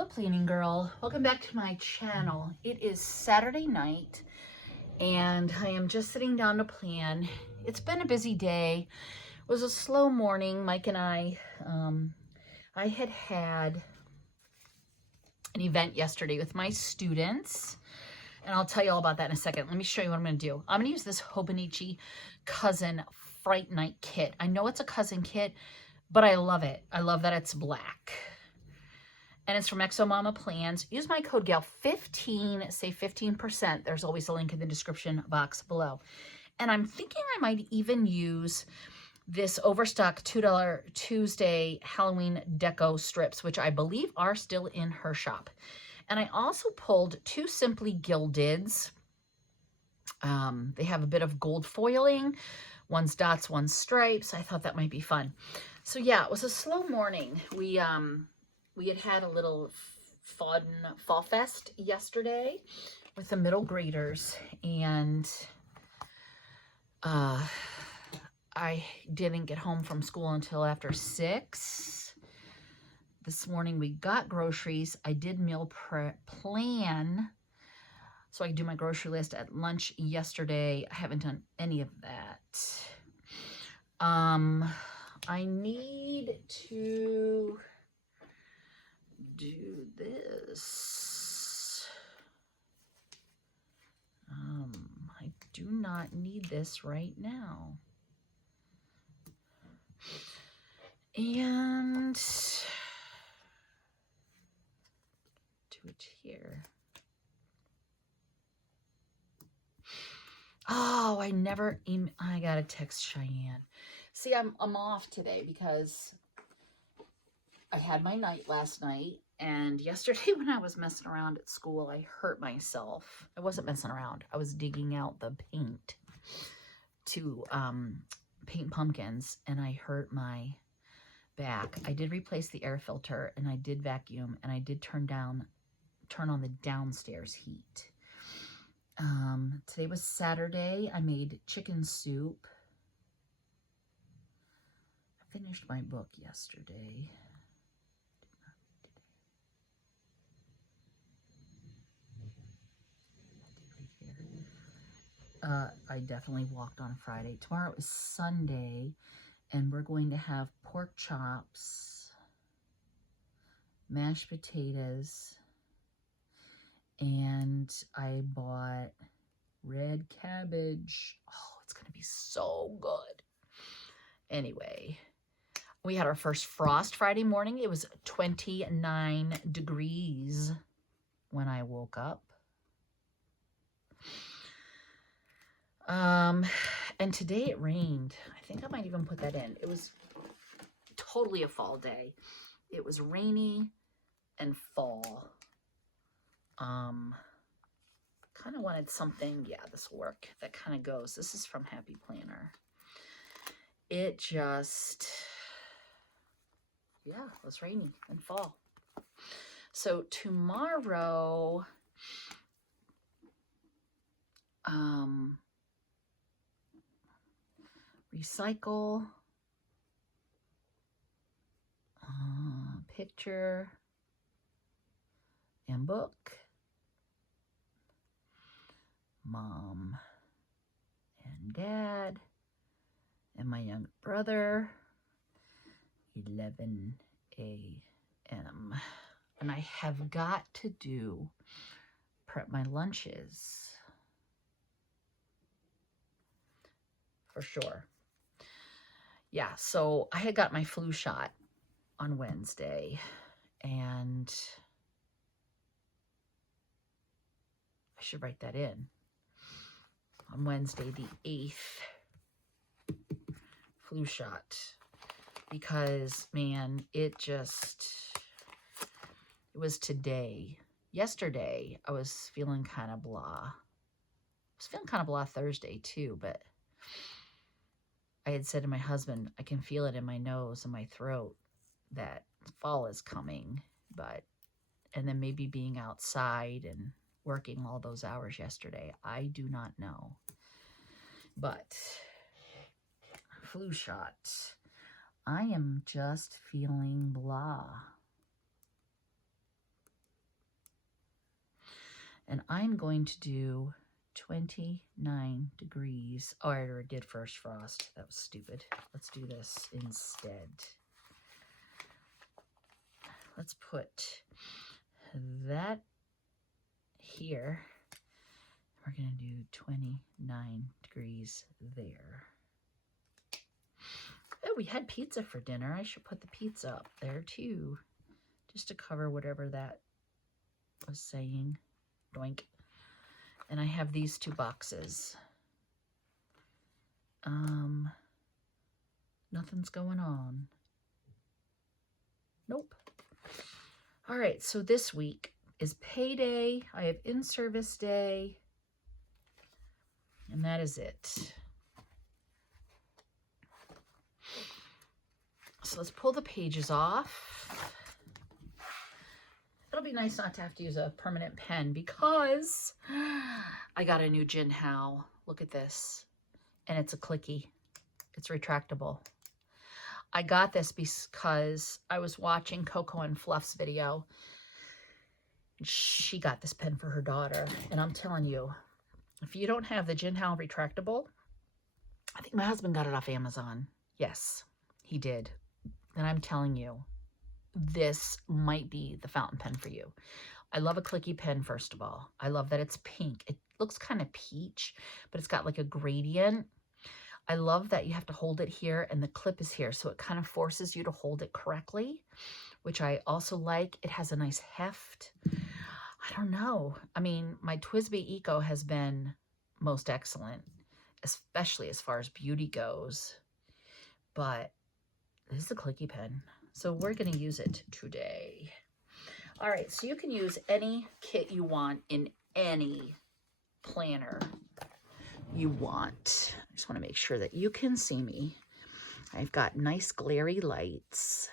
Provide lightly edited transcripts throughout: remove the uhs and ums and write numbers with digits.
the planning girl. Welcome back to my channel. It is Saturday night and I am just sitting down to plan. It's been a busy day. It was a slow morning. Mike and I had an event yesterday with my students, and I'll tell you all about that in a second. Let me show you what I'm going to do. I'm going to use this Hobonichi Cousin Fright Night kit. I know it's a cousin kit, but I love it. I love that it's black. And it's from Exo Mama Plans. Use my code GAL15, save 15%. There's always a link in the description box below. And I'm thinking I might even use this Overstock $2 Tuesday Halloween deco strips, which I believe are still in her shop. And I also pulled two Simply Gildeds. They have a bit of gold foiling. One's dots, one's stripes. I thought that might be fun. So yeah, it was a slow morning. We had a little fun fall fest yesterday with the middle graders, and I didn't get home from school until after 6. This morning we got groceries. I did meal plan so I could do my grocery list at lunch yesterday. I haven't done any of that. I need to do this. I do not need this right now. And do it here. Oh, I gotta text Cheyenne. See, I'm off today because I had my night last night, and yesterday when I was messing around at school, I hurt myself. I wasn't messing around. I was digging out the paint to paint pumpkins, and I hurt my back. I did replace the air filter, and I did vacuum, and I did turn on the downstairs heat. Today was Saturday. I made chicken soup. I finished my book yesterday. I definitely walked on Friday. Tomorrow is Sunday, and we're going to have pork chops, mashed potatoes, and I bought red cabbage. Oh, it's going to be so good. Anyway, we had our first frost Friday morning. It was 29 degrees when I woke up. And today it rained. I think I might even put that in. It was totally a fall day. It was rainy and fall. Kind of wanted something, yeah, this will work, that kind of goes. This is from Happy Planner. It just, yeah, it was rainy and fall. So tomorrow, recycle, picture, and book, mom and dad, and my young brother, 11 a.m. And I have got to prep my lunches. For sure. Yeah, so I had got my flu shot on Wednesday, and I should write that in. On Wednesday, the 8th, flu shot, because, man, it was today. Yesterday, I was feeling kind of blah. I was feeling kind of blah Thursday, too, but I had said to my husband, I can feel it in my nose and my throat that fall is coming, and then maybe being outside and working all those hours yesterday, I do not know. But flu shot, I am just feeling blah. And I'm going to do 29 degrees. Oh, I already did first frost. That was stupid. Let's do this instead. Let's put that here. We're going to do 29 degrees there. Oh, we had pizza for dinner. I should put the pizza up there too, just to cover whatever that was saying. Doink. And I have these 2 boxes. Nothing's going on. Nope. All right, so this week is payday. I have in-service day. And that is it. So let's pull the pages off. It'll be nice not to have to use a permanent pen because I got a new Jinhao. Look at this. And it's a clicky. It's retractable. I got this because I was watching Coco and Fluff's video. She got this pen for her daughter. And I'm telling you, if you don't have the Jinhao retractable, I think my husband got it off Amazon. Yes, he did. And I'm telling you, this might be the fountain pen for you. I love a clicky pen, first of all. I love that it's pink. It looks kind of peach, but it's got like a gradient. I love that you have to hold it here and the clip is here, so it kind of forces you to hold it correctly, which I also like. It has a nice heft. I don't know. I mean, my TWSBI Eco has been most excellent, especially as far as beauty goes, but this is a clicky pen. So we're going to use it today. All right, so you can use any kit you want in any planner you want. I just want to make sure that you can see me. I've got nice glary lights.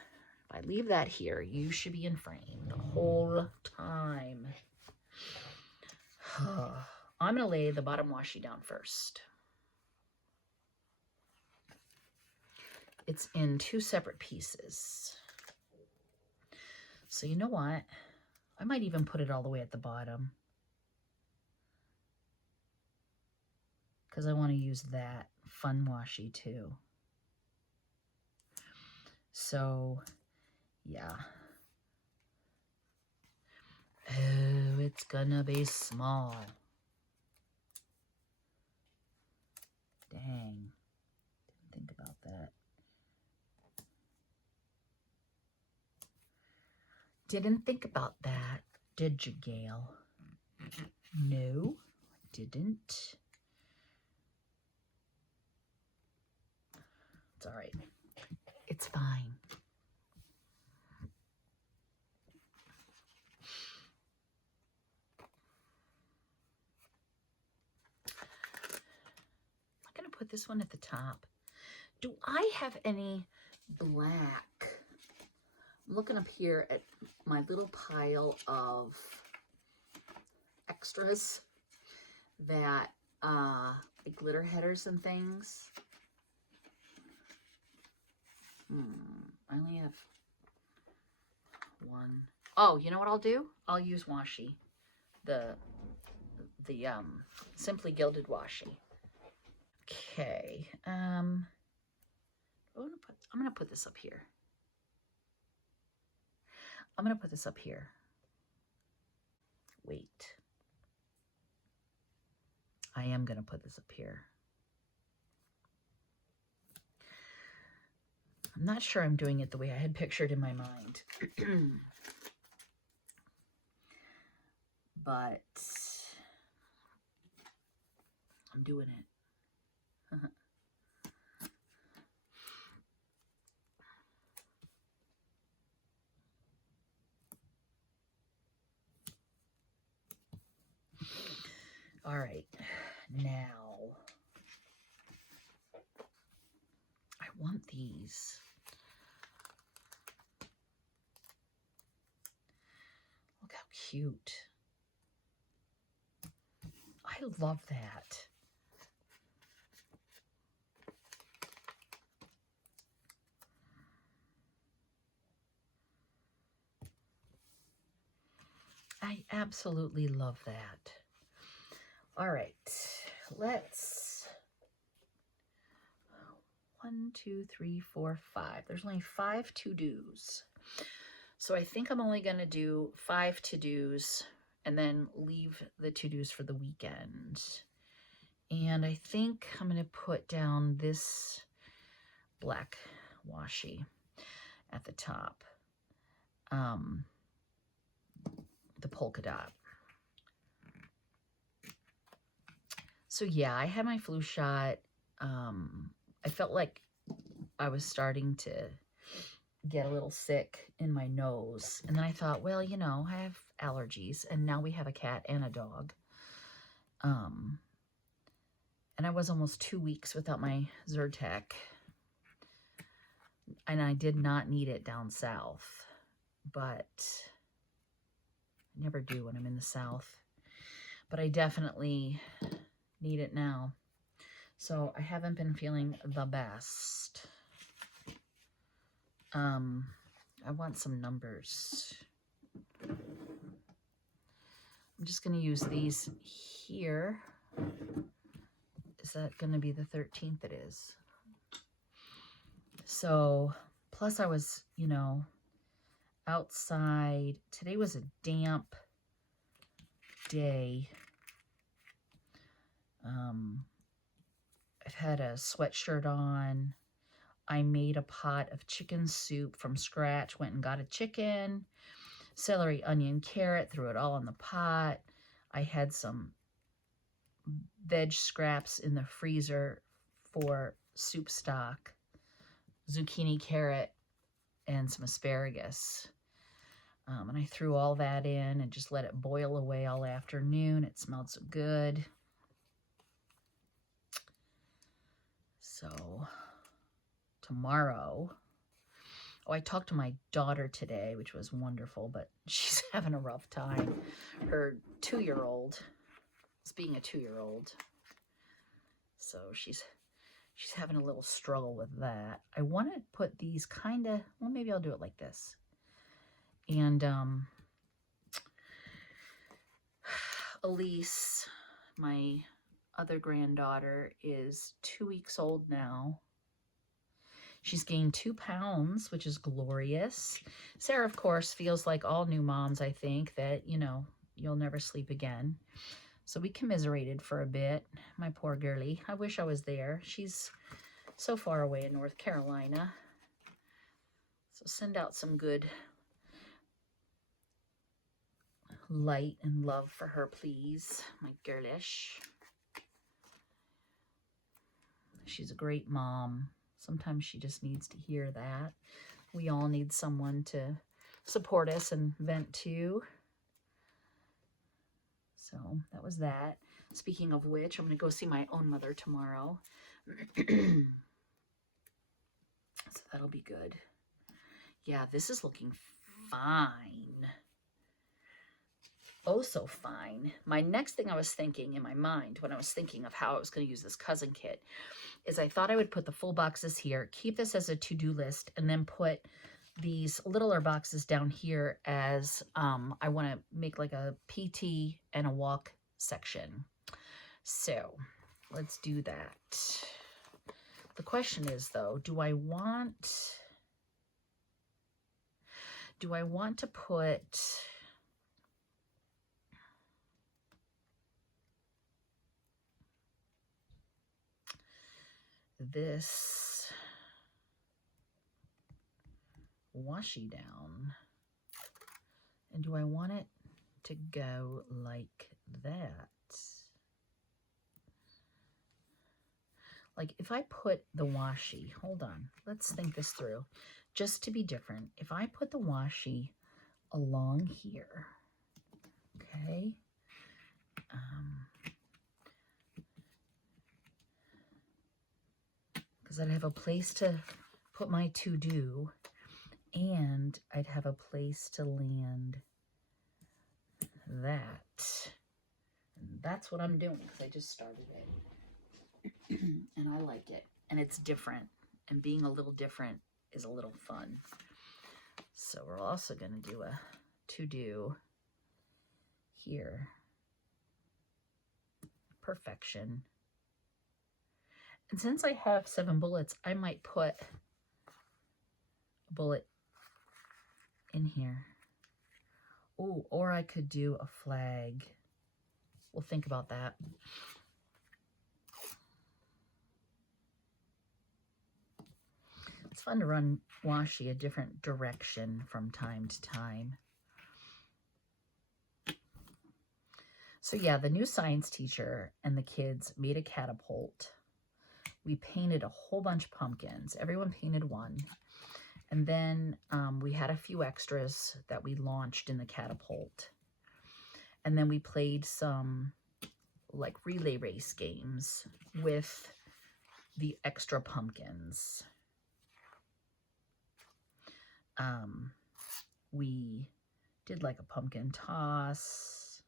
If I leave that here, you should be in frame the whole time. I'm going to lay the bottom washi down first. It's in 2 separate pieces. So you know what? I might even put it all the way at the bottom, because I want to use that fun washi too. So yeah. Oh, it's gonna be small. Dang. Didn't think about that. Didn't think about that, did you, Gail? No, I didn't. It's all right. It's fine. I'm going to put this one at the top. Do I have any black? I'm looking up here at my little pile of extras that like glitter headers and things. I only have one. Oh, you know what I'll do? I'll use washi, the Simply Gilded washi. Okay. I'm gonna put this up here. I'm gonna put this up here. Wait. I am gonna put this up here. I'm not sure I'm doing it the way I had pictured in my mind. But I'm doing it. All right, now I want these. Look how cute. I love that. I absolutely love that. All right, let's 1, 2, 3, 4, 5. There's only 5 to-dos. So I think I'm only going to do 5 to-dos and then leave the to-dos for the weekend. And I think I'm going to put down this black washi at the top. The polka dot. So yeah, I had my flu shot. I felt like I was starting to get a little sick in my nose. And then I thought, well, you know, I have allergies, and now we have a cat and a dog. And I was almost 2 weeks without my Zyrtec. And I did not need it down south, but I never do when I'm in the south. But I definitely need it now. So I haven't been feeling the best. I want some numbers. I'm just going to use these here. Is that going to be the 13th? It is. So, plus I was, you know, outside. Today was a damp day. I've had a sweatshirt on. I made a pot of chicken soup from scratch, went and got a chicken, celery, onion, carrot, threw it all in the pot. I had some veg scraps in the freezer for soup stock, zucchini, carrot, and some asparagus. And I threw all that in and just let it boil away all afternoon. It smelled so good. So tomorrow, oh, I talked to my daughter today, which was wonderful, but she's having a rough time. Her 2-year-old is being a 2-year-old. So she's having a little struggle with that. I want to put these kind of, well, maybe I'll do it like this. And Elise, my other granddaughter, is 2 weeks old now. She's gained 2 pounds, which is glorious. Sarah, of course, feels like all new moms, I think, that, you know, you'll never sleep again. So we commiserated for a bit. My poor girlie. I wish I was there. She's so far away in North Carolina. So send out some good light and love for her, please, my girlish. She's a great mom. Sometimes she just needs to hear that. We all need someone to support us and vent to. So that was that. Speaking of which, I'm going to go see my own mother tomorrow. So that'll be good. Yeah, this is looking fine. Oh, so fine. My next thing I was thinking in my mind when I was thinking of how I was going to use this cousin kit is I thought I would put the full boxes here, keep this as a to-do list, and then put these littler boxes down here as I want to make like a PT and a walk section. So let's do that. The question is, though, do I want to put this washi down, and do I want it to go like that? Like if I put the washi, hold on, let's think this through, just to be different. If I put the washi along here, okay, because I'd have a place to put my to-do, and I'd have a place to land that. And that's what I'm doing because I just started it. And I like it. And it's different. And being a little different is a little fun. So we're also going to do a to-do here. Perfection. And since I have 7 bullets, I might put a bullet in here. Oh, or I could do a flag. We'll think about that. It's fun to run washi a different direction from time to time. So yeah, the new science teacher and the kids made a catapult. We painted a whole bunch of pumpkins. Everyone painted one. And then we had a few extras that we launched in the catapult. And then we played some like relay race games with the extra pumpkins. We did like a pumpkin toss.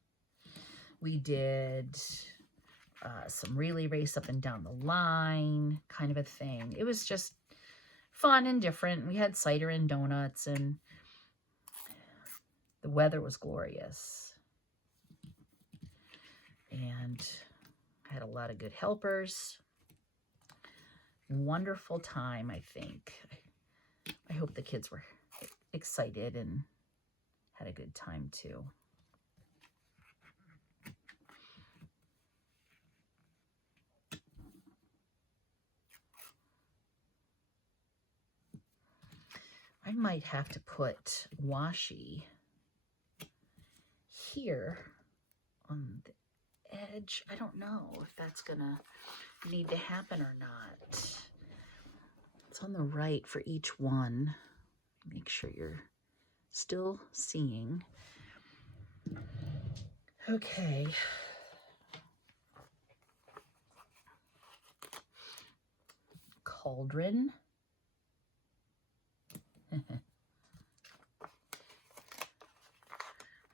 We did some relay race up and down the line, kind of a thing. It was just fun and different. We had cider and donuts, and the weather was glorious. And I had a lot of good helpers. Wonderful time, I think. I hope the kids were excited and had a good time too. I might have to put washi here on the edge. I don't know if that's gonna need to happen or not. It's on the right for each one. Make sure you're still seeing. Okay. Cauldron.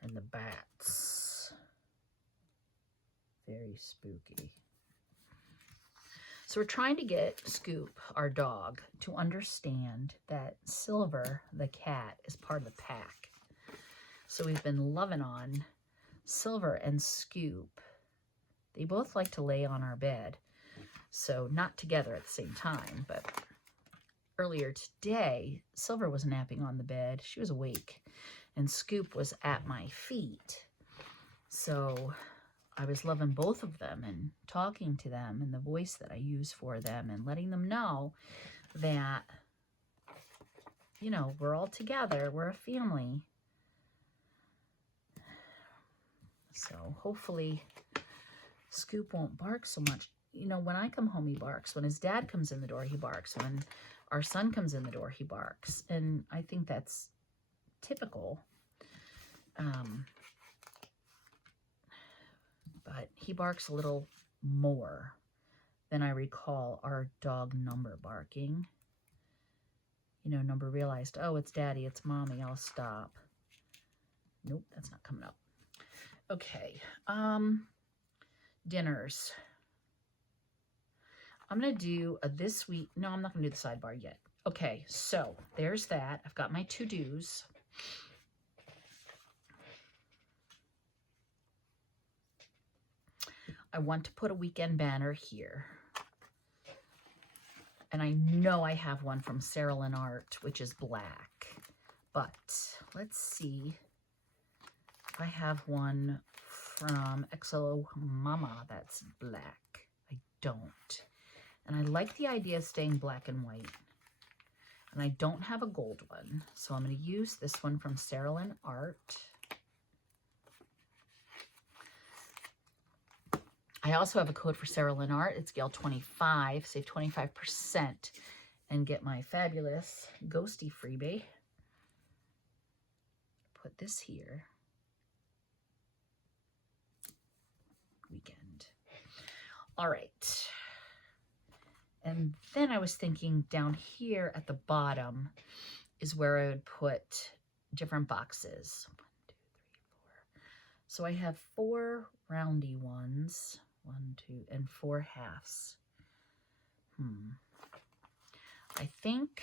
And the bats. Very spooky. So we're trying to get Scoop, our dog, to understand that Silver, the cat, is part of the pack. So we've been loving on Silver and Scoop. They both like to lay on our bed. So not together at the same time, but earlier today, Silver was napping on the bed. She was awake, and Scoop was at my feet. So I was loving both of them and talking to them and the voice that I use for them and letting them know that, you know, we're all together. We're a family. So hopefully Scoop won't bark so much. You know, when I come home, he barks. When his dad comes in the door, he barks. When our son comes in the door, he barks. And I think that's typical. But he barks a little more than I recall our dog Number barking. You know, Number realized, oh, it's Daddy, it's Mommy, I'll stop. Nope, that's not coming up. Okay, dinners. I'm going to do this week. No, I'm not going to do the sidebar yet. Okay, so there's that. I've got my to-dos. I want to put a weekend banner here. And I know I have one from Sarah Lynn Art, which is black. But let's see if I have one from Exo Mama that's black. I don't. And I like the idea of staying black and white. And I don't have a gold one. So I'm going to use this one from Sarah Lynn Art. I also have a code for Sarah Lynn Art. It's Gail 25. Save 25% and get my fabulous Ghosty freebie. Put this here. Weekend. All right. And then I was thinking down here at the bottom is where I would put different boxes. 1, 2, 3, 4. So I have 4 roundy ones. 1, 2, and 4 halves. I think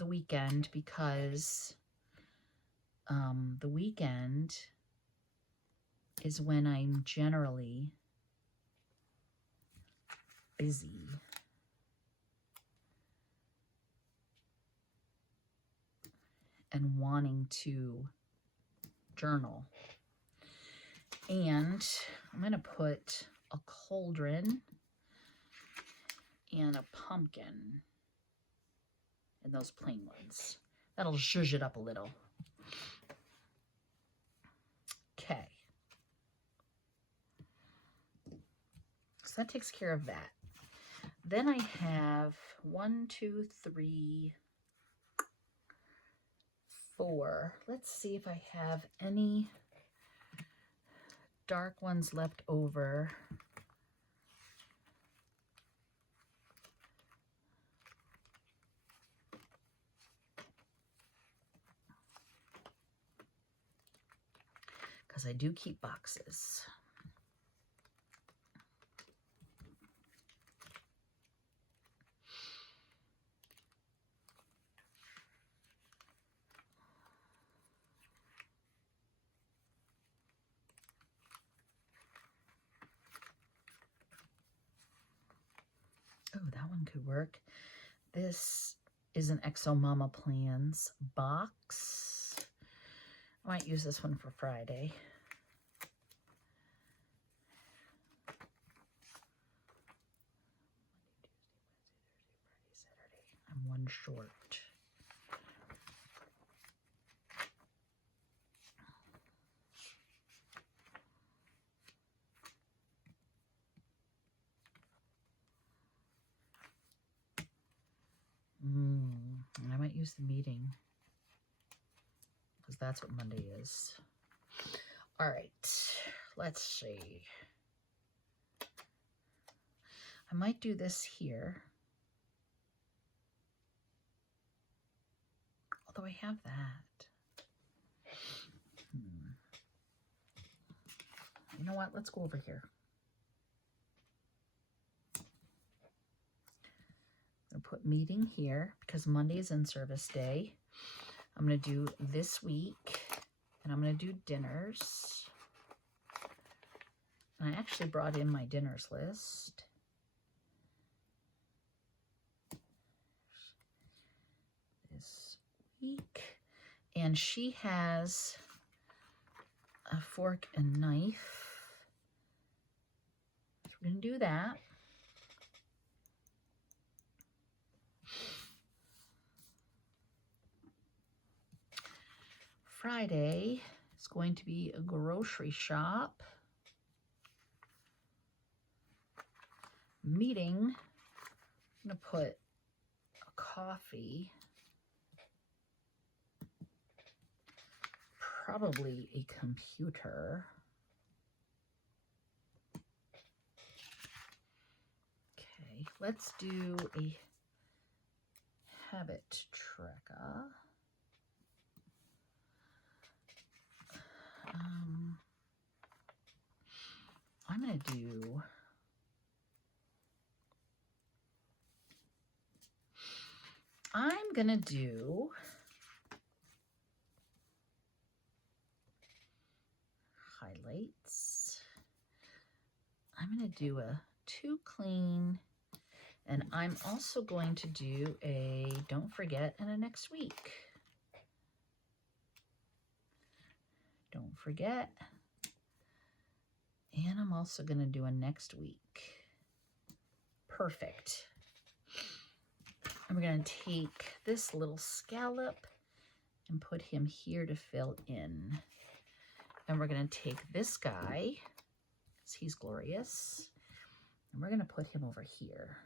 the weekend because the weekend is when I'm generally busy. And wanting to journal. And I'm going to put a cauldron and a pumpkin in those plain ones. That'll zhuzh it up a little. Okay. So that takes care of that. Then I have 1, 2, 3, 4. Let's see if I have any dark ones left over. Because I do keep boxes. Oh, that one could work. This is an Exo Mama Plans box. I might use this one for Friday. I'm one short. I might use the meeting because that's what Monday is. All right, let's see. I might do this here. Although I have that. You know what? Let's go over here. I'm going to put meeting here because Monday is in-service day. I'm going to do this week, and I'm going to do dinners. And I actually brought in my dinners list. This week. And she has a fork and knife. So we're going to do that. Friday is going to be a grocery shop. Meeting, I'm going to put a coffee. Probably a computer. Okay, let's do a habit tracker. I'm going to do highlights. I'm going to do a 2 clean, and I'm also going to do a don't forget and a next week. Don't forget. And I'm also going to do a next week. Perfect. And we're going to take this little scallop and put him here to fill in. And we're going to take this guy, because he's glorious, and we're going to put him over here.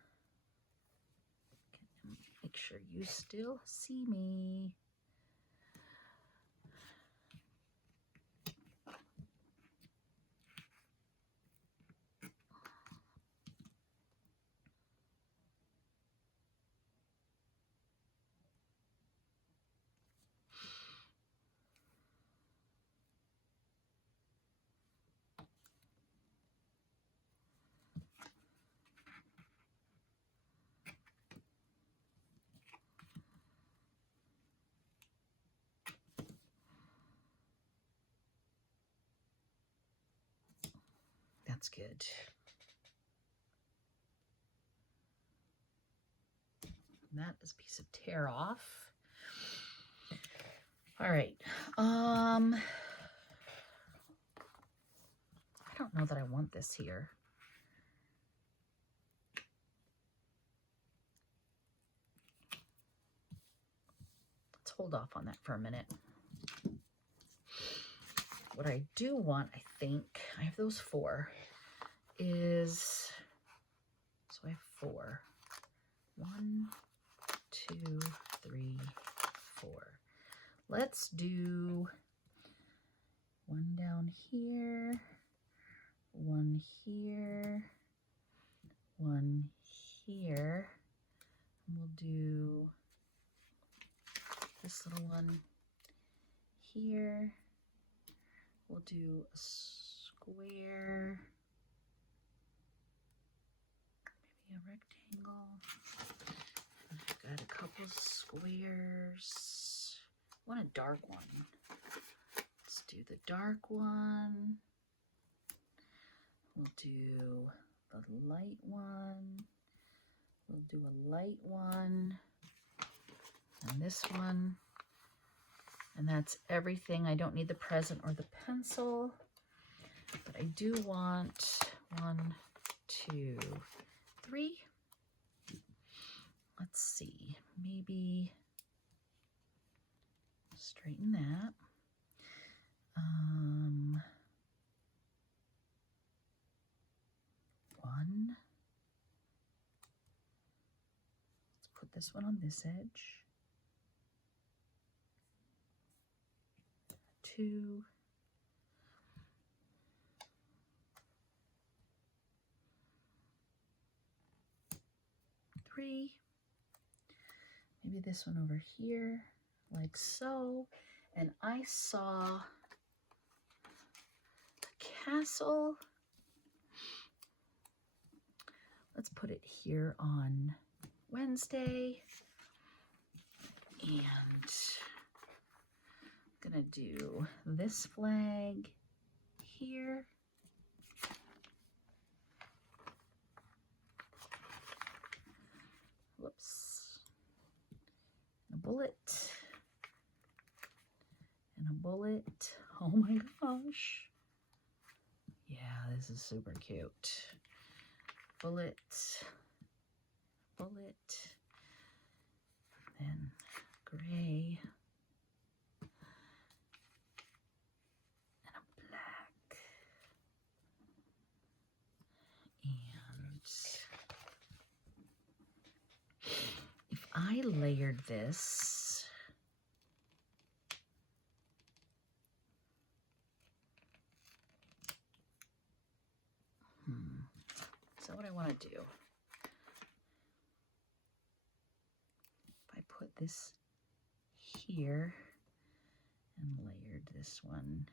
Make sure you still see me. that's good. And that is a piece of tear off. All right. I don't know that I want this here. Let's hold off on that for a minute. What I do want, I think, I have those 4, is, so I have 4. 1, 2, 3, 4. Let's do 1 down here, 1 here, 1 here. And we'll do this little one here. We'll do a square, maybe a rectangle. I've got a couple squares. I want a dark one. Let's do the dark one. We'll do the light one. We'll do a light one. And this one. And that's everything. I don't need the present or the pencil, but I do want 1, 2, 3. Let's see, maybe straighten that. 1. Let's put this one on this edge. 2. 3. Maybe this one over here, like so. And I saw a castle. Let's put it here on Wednesday. And I'm gonna do this flag here. Whoops. A bullet. And a bullet. Oh my gosh. Yeah, this is super cute. Bullet. Bullet. Then gray. And a black. And if I layered this, is that what I want to do? If I put this here and layered this one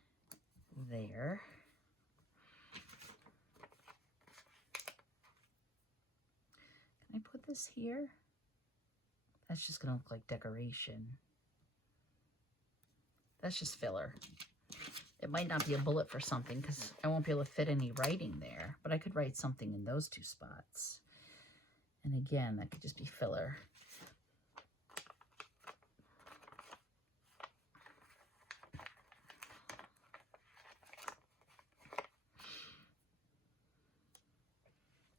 there. Can I put this here? That's just gonna look like decoration. That's just filler. It might not be a bullet for something because I won't be able to fit any writing there, but I could write something in those 2 spots. And again, that could just be filler.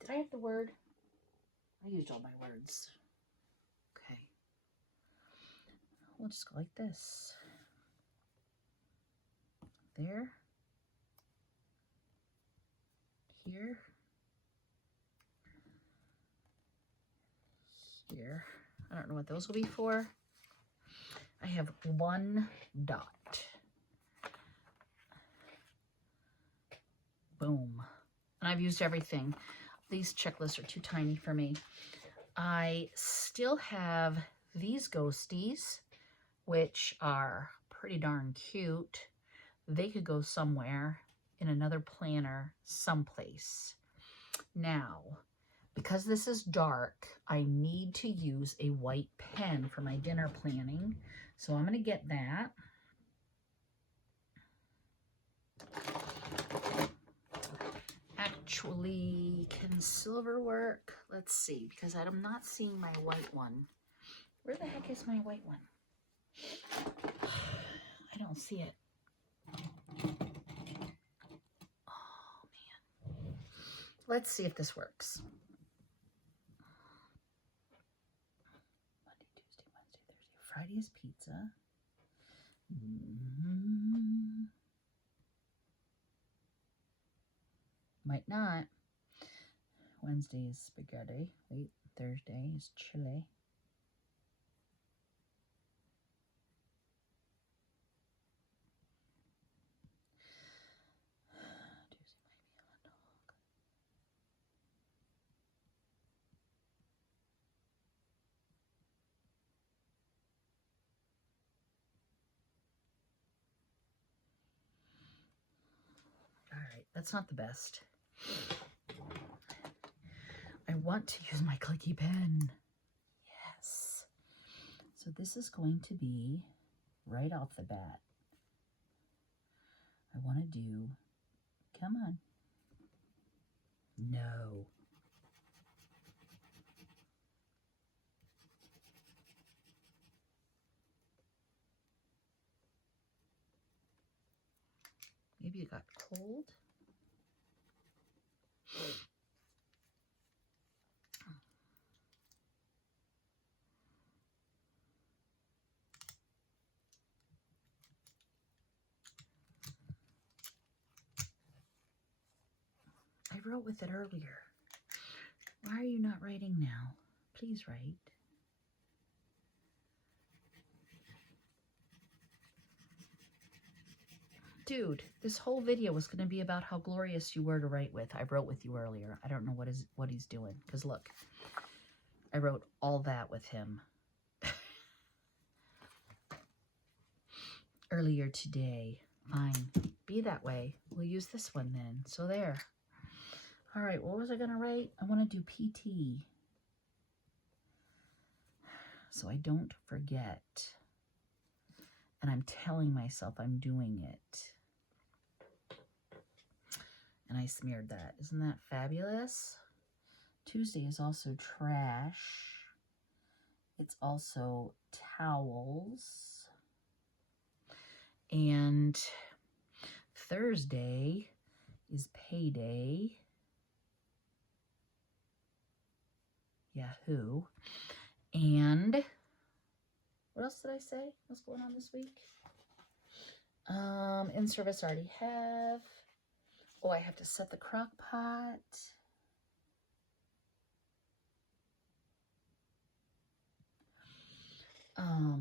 Did I have the word? I used all my words. Okay. We'll just go like this. There. Here. Here. I don't know what those will be for. I have 1 dot. Boom. And I've used everything. These checklists are too tiny for me. I still have these ghosties, which are pretty darn cute. They could go somewhere in another planner someplace. Now, because this is dark, I need to use a white pen for my dinner planning. So I'm going to get that. Actually, can silver work? Let's see, because I'm not seeing my white one. Where the heck is my white one? I don't see it. Oh, man. Let's see if this works. Monday, Tuesday, Wednesday, Thursday. Friday is pizza. Might not. Wednesday is spaghetti. Wait, Thursday is chili. All right, that's not the best. I want to use my clicky pen. Yes. So this is going to be right off the bat. I want to do, come on. No. Maybe it got cold. I wrote with it earlier. Why are you not writing now? Please write. Dude, this whole video was going to be about how glorious you were to write with. I wrote with you earlier. I don't know what he's doing. Because look, I wrote all that with him. Earlier today. Fine. Be that way. We'll use this one then. So there. All right, what was I going to write? I want to do PT. So I don't forget. And I'm telling myself I'm doing it. And I smeared that. Isn't that fabulous? Tuesday is also trash. It's also towels. And Thursday is payday. Yahoo. And what else did I say? What's going on this week? In service I already have. Oh, I have to set the crock pot. I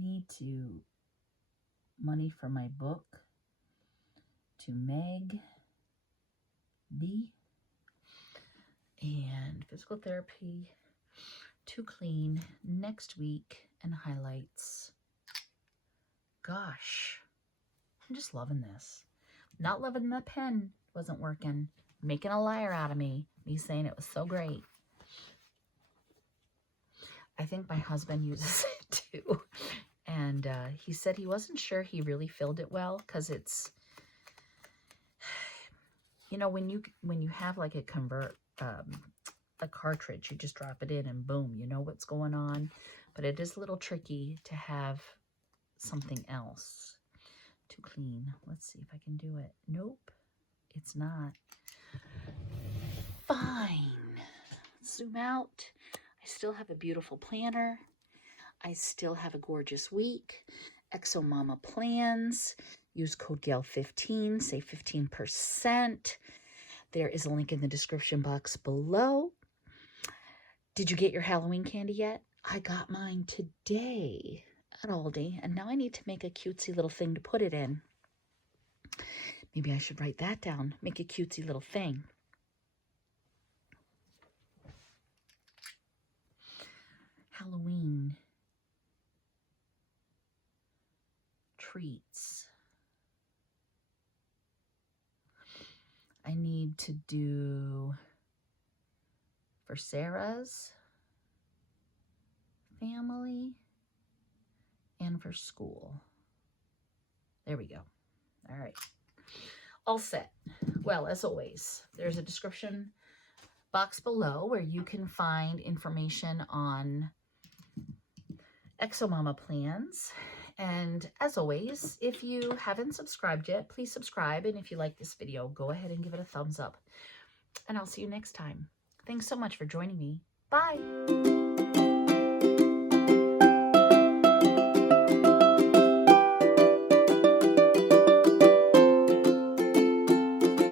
need to money for my book to Meg B. And physical therapy to clean next week and highlights. Gosh, I'm just loving this. Not loving the pen wasn't working. Making a liar out of me. Me saying it was so great. I think my husband uses it too. And he said he wasn't sure he really filled it well because it's, you know, when you have like a cartridge, you just drop it in and boom, you know what's going on. But it is a little tricky to have something else to clean. Let's see if I can do it. Nope, it's not. Fine. Zoom out. I still have a beautiful planner. I still have a gorgeous week. Exo Mama plans. Use code GAIL15, save 15%. There is a link in the description box below. Did you get your Halloween candy yet? I got mine today at Aldi, and now I need to make a cutesy little thing to put it in. Maybe I should write that down. Make a cutesy little thing. Halloween treats. I need to do for Sarah's family and for school. There we go. All right. All set. Well, as always, there's a description box below where you can find information on ExoMama plans. And as always, if you haven't subscribed yet, please subscribe. And if you like this video, go ahead and give it a thumbs up. And I'll see you next time. Thanks so much for joining me. Bye.